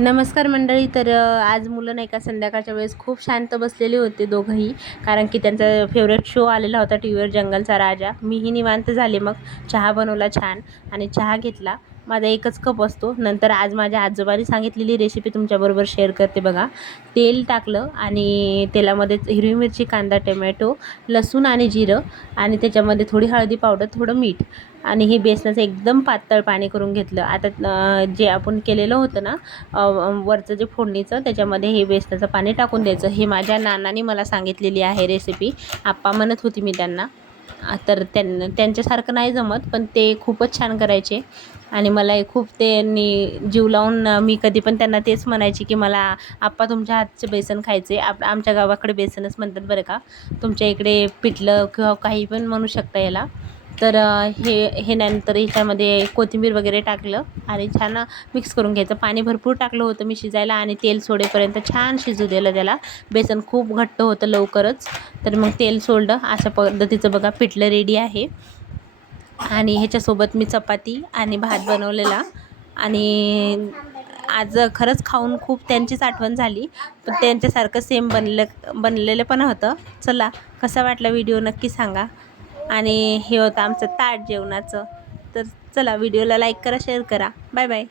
नमस्कार मंडळी. तर आज मुलं नाही का संध्याकाळच्या वेळेस खूप शांत बसलेले होते दोघंही, कारण की त्यांचा फेवरेट शो आलेला होता टी व्हीवर, जंगलचा राजा. मीही निवांत झाले. मग चहा बनवला छान आणि चहा घेतला. माझा एकच कप असतो. नंतर आज माझ्या आजोबांनी सांगितलेली रेसिपी तुमच्याबरोबर शेअर करते बघा. तेल टाकलं आणि तेलामध्ये हिरवी मिरची, कांदा, टोमॅटो, लसूण आणि जिरं आणि त्याच्यामध्ये थोडी हळदी पावडर, थोडं मीठ आणि हे बेसनाचं एकदम पातळ पाणी करून घेतलं. आता जे आपण केलेलं होतं ना वरचं जे फोडणीचं, त्याच्यामध्ये हे बेसनाचं पाणी टाकून द्यायचं. हे माझ्या नानांनी मला सांगितलेली आहे रेसिपी. आप्पा म्हणत होती मी त्यांना. तर त्यांच्यासारखं नाही जमत, पण ते खूपच छान करायचे आणि मला खूप त्यांनी जीव लावून मी कधी पण त्यांना तेच म्हणायची की मला आप्पा तुमच्या हातचे बेसन खायचे. आमच्या गावाकडे बेसनच म्हणतात बरं का, तुमच्या इकडे पिठलं किंवा काही पण म्हणू शकता याला. तर हे नंतर ह्याच्यामध्ये कोथिंबीर वगैरे टाकलं आणि छान मिक्स करून घ्यायचं. पाणी भरपूर टाकलं होतं मी शिजायला आणि तेल सोडेपर्यंत छान शिजू दिलं त्याला. बेसन खूप घट्ट होतं लवकरच. तर मग तेल सोडलं. अशा पद्धतीचं बघा पिठलं रेडी आहे. आणि ह्याच्यासोबत मी चपाती आणि भात बनवलेला. आणि आज खरंच खाऊन खूप त्यांचीच आठवण झाली, पण त्यांच्यासारखं सेम बनलेलं पण होतं. चला, कसा वाटला व्हिडिओ नक्की सांगा. आणि हे होतं आमचं ताट जेवणाचं. तर चला, व्हिडिओला लाईक करा, शेअर करा. Bye bye.